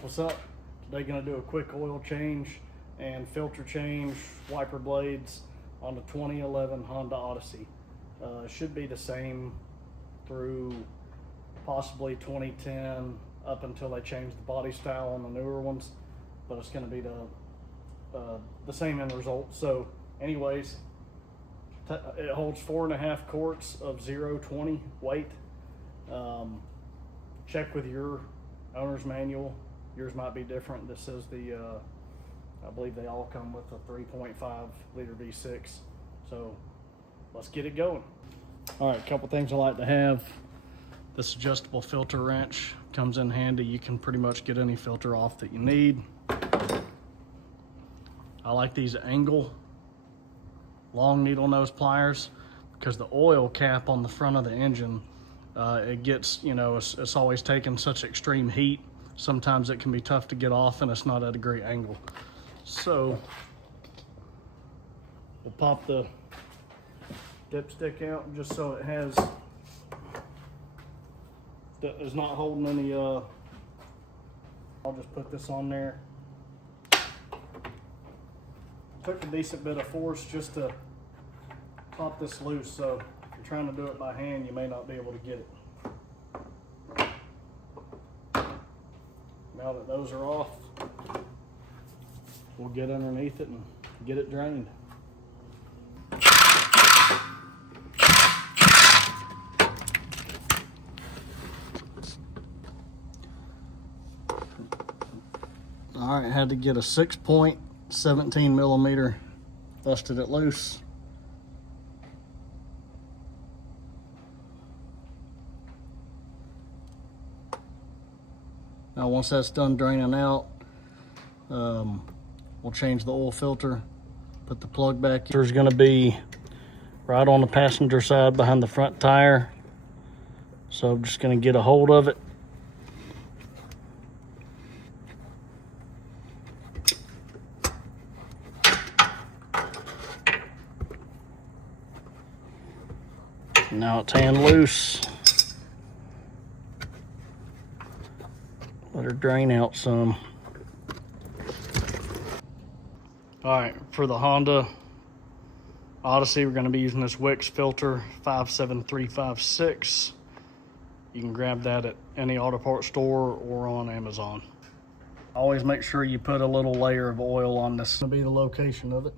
what's up? Today gonna do a quick oil change and filter change, wiper blades on the 2011 Honda Odyssey. Should be the same through possibly 2010 up until they change the body style on the newer ones, but it's gonna be the same end result. So anyways, it holds 4.5 quarts of 0-20 weight. Check with your owner's manual. Yours might be different. This is the I believe they all come with a 3.5 liter V6. So let's get it going. All right, a couple things I like to have. This adjustable filter wrench comes in handy. You can pretty much get any filter off that you need. I like these angle long needle nose pliers because the oil cap on the front of the engine, it gets, you know, it's always taking such extreme heat. Sometimes it can be tough to get off and it's not at a great angle. So we'll pop the dipstick out just so it has, that is not holding any, I'll just put this on there. Took a decent bit of force just to pop this loose, so if you're trying to do it by hand, you may not be able to get it. Now that those are off, we'll get underneath it and get it drained. All right, had to get a 6-point 17 millimeter, busted it loose. Now once that's done draining out, we'll change the oil filter, put the plug back in. There's gonna be right on the passenger side behind the front tire. So I'm just gonna get a hold of it. Now it's hand loose. Let her drain out some. All right, for the Honda Odyssey, we're gonna be using this Wix filter 57356. You can grab that at any auto parts store or on Amazon. Always make sure you put a little layer of oil on this. This will be the location of it.